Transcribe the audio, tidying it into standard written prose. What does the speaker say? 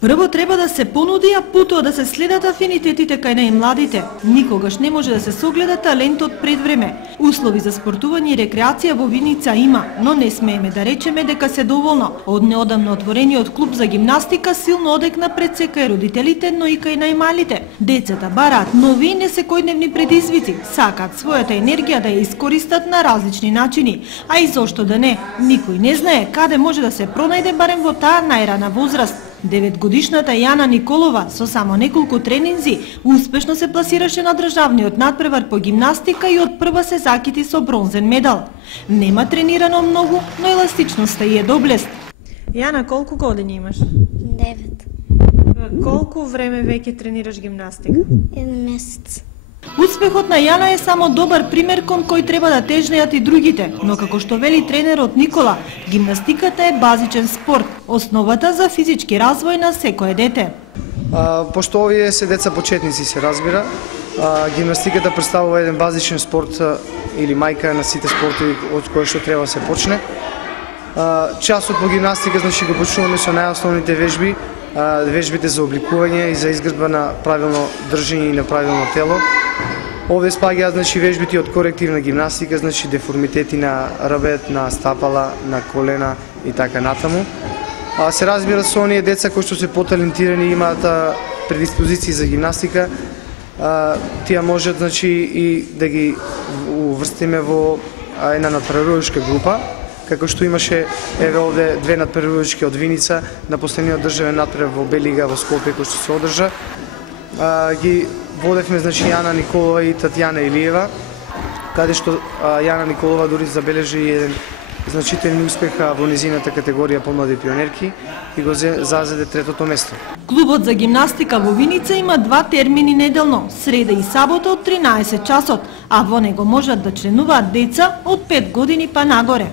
Прво треба да се понуди, а потоа да се следат афинитетите кај најмладите. Никогаш не може да се согледа талентот пред време. Услови за спортување и рекреација во Виница има, но не смееме да речеме дека се доволно. Од неодамно отворениот клуб за гимнастика силно одекна пред се кај родителите, но и кај најмалите. Децата бараат нови и несекојдневни предизвици, сакаат својата енергија да ја искористат на различни начини. А и зошто да не, никој не знае каде може да се пронајде барем во таа најрана возраст. 9-годишната Јана Николова со само неколку тренинзи успешно се пласираше на државниот надпревар по гимнастика и од прва се закити со бронзен медал. Нема тренирано многу, но еластичноста и е доблест. Јана, колку години имаш? 9. Колку време веќе тренираш гимнастика? 1 месец. Успехот на Јана е само добар пример кон кој треба да тежнеат и другите, но како што вели тренерот Никола, гимнастиката е базичен спорт, основата за физички развој на секое дете. Пошто овие се деца почетници, се разбира, гимнастиката представува еден базичен спорт или мајка на сите спортови од кој што треба да се почне. Часот по гимнастика, значи го почнуваме со најосновните вежби, вежбите за обликување и за изградба на правилно држење и на правилно тело. Овде спаѓаат, значи, вежбите од корективна гимнастика, значи деформитети на рабет, на стапала, на колена и така натаму. Се разбира со оние деца кои што се поталентирани и имаат предиспозиции за гимнастика, тие можат, значи, и да ги уврстиме во една надпреварувачка група, како што имаше еве овде две надпреварувачки од Виница на последниот државен надпревар во Белига во Скопје кој што се одржа. Ги водевме, значи, Јана Николова и Татјана Илиева, каде што Јана Николова дури забележи еден значителен успех во низината категорија помлади пионерки и го зазеде третото место. Клубот за гимнастика во Виница има 2 термини неделно, среда и сабота од 13 часот, а во него можат да членуваат деца од 5 години па нагоре.